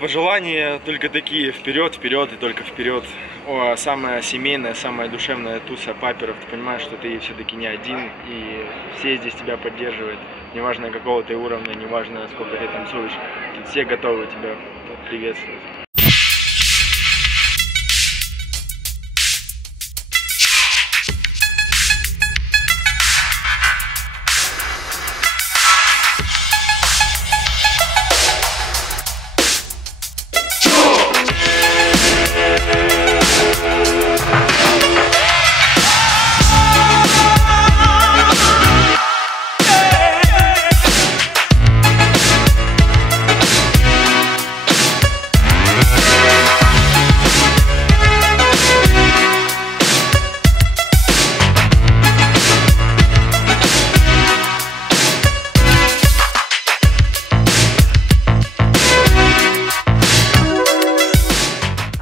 Пожелания только такие: вперед, вперед и только вперед. Самая семейная, самая душевная туса паперов. Ты понимаешь, что ты все-таки не один, и все здесь тебя поддерживают. Неважно, какого ты уровня, неважно, сколько ты танцуешь. Тут все готовы тебя приветствовать.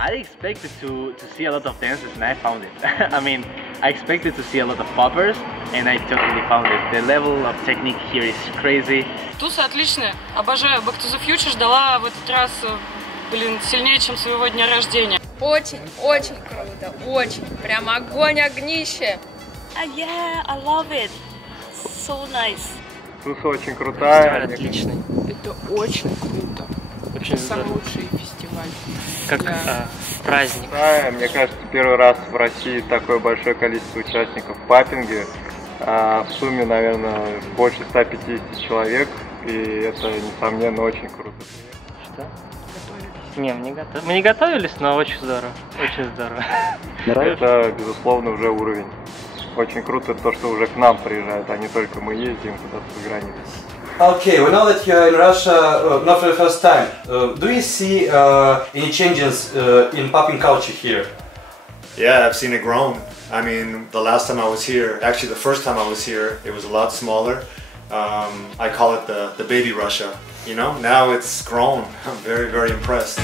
I expected to see a lot of dancers and I found it. I mean, I expected to see a lot of poppers and I totally found it. The level of technique here is crazy. Туса отличная, обожаю. Back to the Future ждала в этот раз, блин, сильнее, чем своего дня рождения. Очень, очень круто, очень. Прям огонь, огнище. Yeah, I love it. So nice. Туса очень крутая. Отличный. Это очень круто. Очень самый лучший фестиваль. Как праздник. Да, мне кажется, первый раз в России такое большое количество участников в паппинге. В сумме, наверное, больше 150 человек. И это, несомненно, очень круто. Что? Не, мы не готовились, но очень здорово. Очень здорово. Это, безусловно, уже уровень. Очень круто то, что уже к нам приезжают, а не только мы ездим куда-то за границу. Okay, we know that you're in Russia not for the first time. Do you see any changes in popping culture here? Yeah, I've seen it grown. I mean, the last time I was here, actually the first time I was here, it was a lot smaller. I call it the baby Russia. You know, now it's grown. I'm very, very impressed.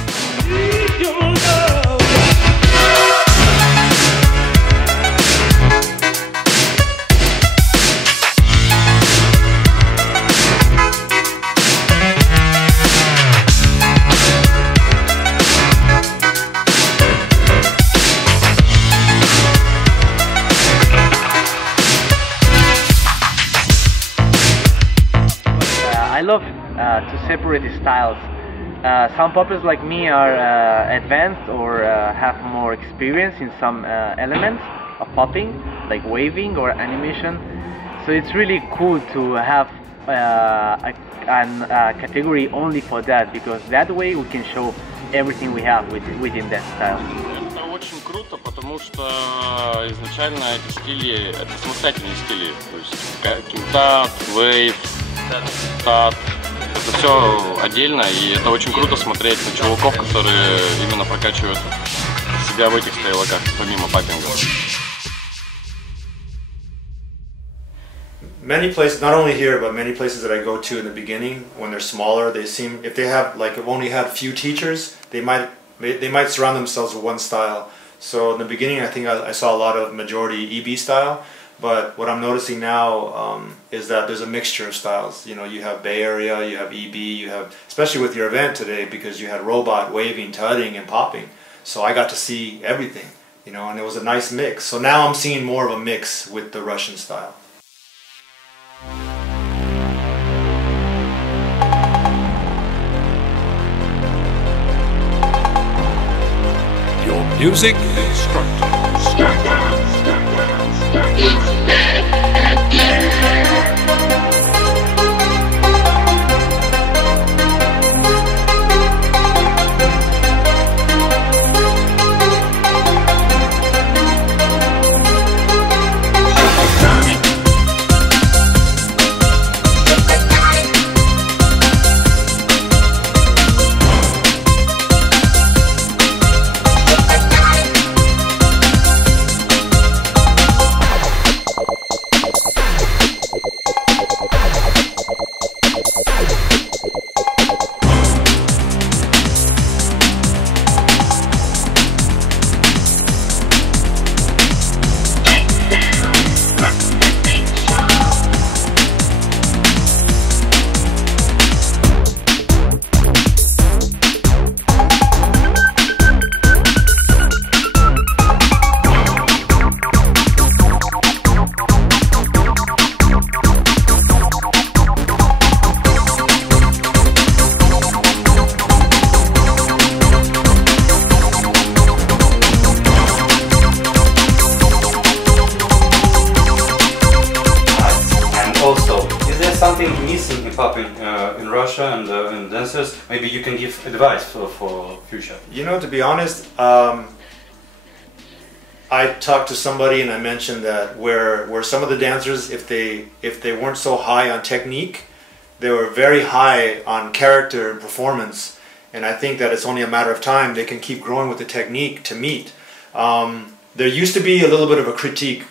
I love to separate the styles. Some poppers like me are advanced or have more experience in some elements of popping, like waving or animation. So it's really cool to have a category only for that, because that way we can show everything we have within that style. Это очень круто, потому что изначально эти стили, это самостоятельные стили, то есть кинтат, вейв, тат, это все отдельно, и это очень круто смотреть на чуваков, которые именно прокачивают себя в этих стайлоках, помимо паппинга. Many places, not only here, but many places that I go to in the beginning, when they're smaller, they seem, if they have, like, have only had few teachers, they might surround themselves with one style. So in the beginning, I think I saw a lot of majority EB style, but what I'm noticing now is that there's a mixture of styles. You know, you have Bay Area, you have EB, you have, especially with your event today, because you had robot, waving, tutting, and popping. So I got to see everything, you know, and it was a nice mix. So now I'm seeing more of a mix with the Russian style. Music instructor. maybe you can give advice for future. You know, to be honest, I talked to somebody and I mentioned that where some of the dancers, if they weren't so high on technique, they were very high on character and performance. And I think that it's only a matter of time they can keep growing with the technique to meet. There used to be a little bit of a critique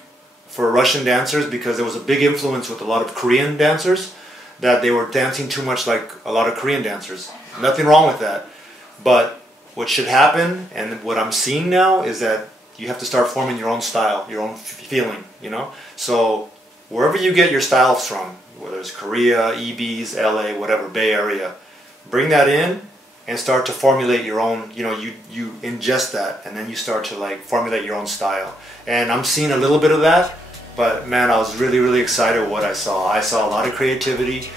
for Russian dancers because there was a big influence with a lot of Korean dancers that they were dancing too much like a lot of Korean dancers. Nothing wrong with that. But what should happen, and what I'm seeing now, is that you have to start forming your own style, your own feeling, you know? So wherever you get your styles from, whether it's Korea, EBs, LA, whatever, Bay Area, bring that in and start to formulate your own, you know, you ingest that and then you start to like formulate your own style. And I'm seeing a little bit of that, but man, I was really, really excited with what I saw. I saw a lot of creativity.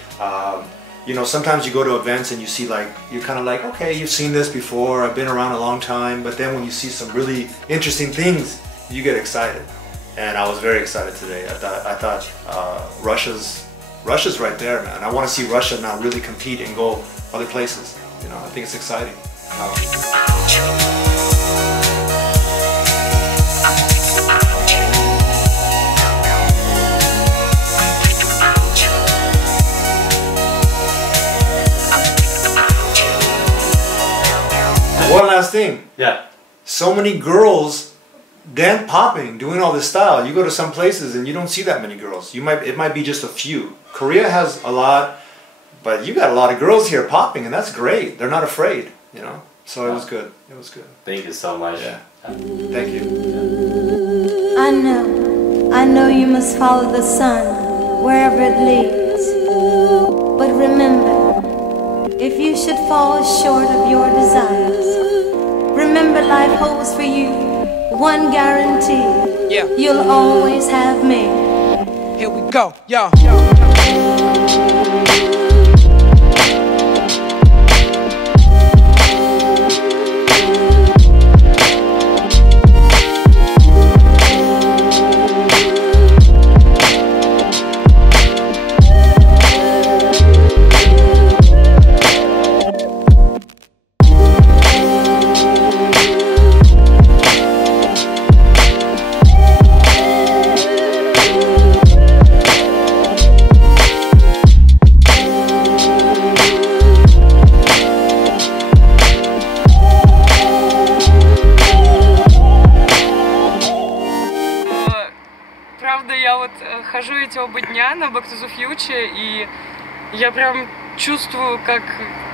You know, sometimes you go to events and you see like, you're kind of like, okay, you've seen this before, I've been around a long time, but then when you see some really interesting things, you get excited. And I was very excited today. I thought Russia's right there, man. I want to see Russia now really compete and go other places. You know, I think it's exciting. One last thing. Yeah. So many girls popping, doing all this style. You go to some places and you don't see that many girls. It might be just a few. Korea has a lot, but you got a lot of girls here popping, and that's great. They're not afraid, you know. So it was good. It was good. Thank you so much. Yeah. Thank you. I know you must follow the sun wherever it leads. But remember, if you should fall short of your desires, remember life holds for you one guarantee. Yeah. You'll always have me. Here we go, yo. Правда, я вот хожу эти оба дня на Back to the Future, и я прям чувствую, как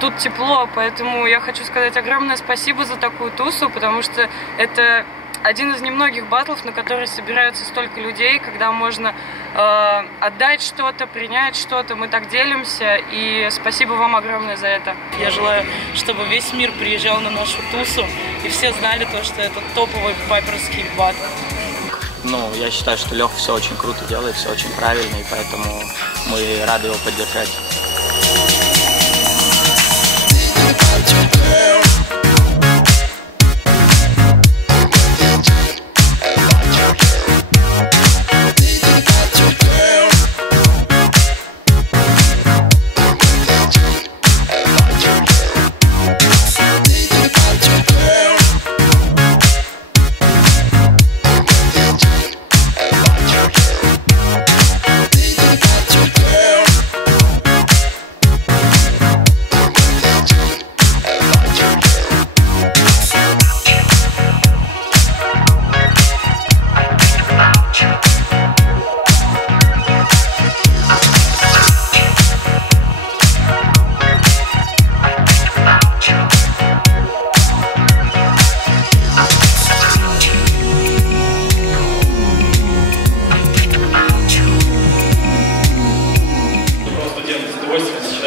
тут тепло, поэтому я хочу сказать огромное спасибо за такую тусу, потому что это один из немногих батлов, на которые собираются столько людей, когда можно отдать что-то, принять что-то, мы так делимся, и спасибо вам огромное за это. Я желаю, чтобы весь мир приезжал на нашу тусу, и все знали то, что это топовый пайперский батл. Ну, я считаю, что Леха все очень круто делает, все очень правильно, и поэтому мы рады его поддержать.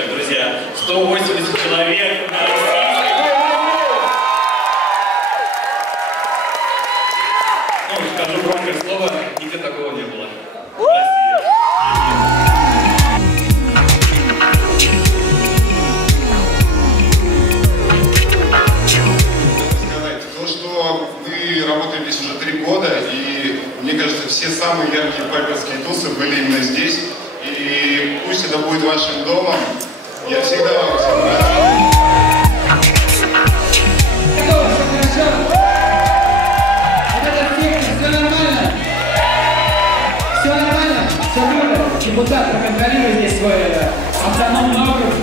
Друзья, 180 человек. Ну, скажу громкое слово, нигде такого не было. То, что вы работаете здесь уже 3 года, и мне кажется, все самые яркие пайперские тусы были именно здесь. И пусть это будет вашим домом. Я всегда вам всем рад. депутат, проконтролируйте свой автономный округ.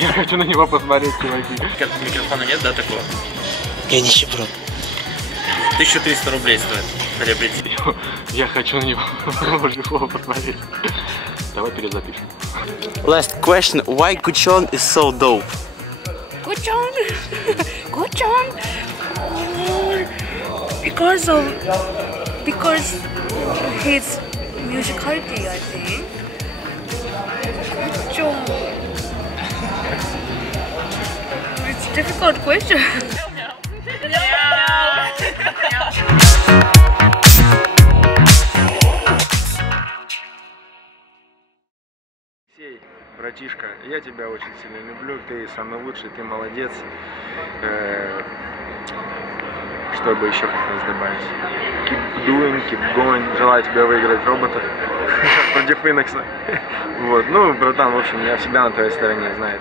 Я хочу на него посмотреть, чуваки. Микрофона нет, да, такого? Я нищеброд. 1300 рублей стоит приобрести. Я хочу на него живого посмотреть. Давай перезапишем. Last question. Why Kuchon is so dope? Kuchon? Kuchon? Because his musicality, I think. Kuchon. It's a difficult question. Алексей, братишка, я тебя очень сильно люблю, ты самый лучший, ты молодец. Что бы еще хотелось добавить? Keep doing, keep going. Желаю тебе выиграть робота против Инокса. Вот, ну, братан, в общем, я всегда на твоей стороне, знает.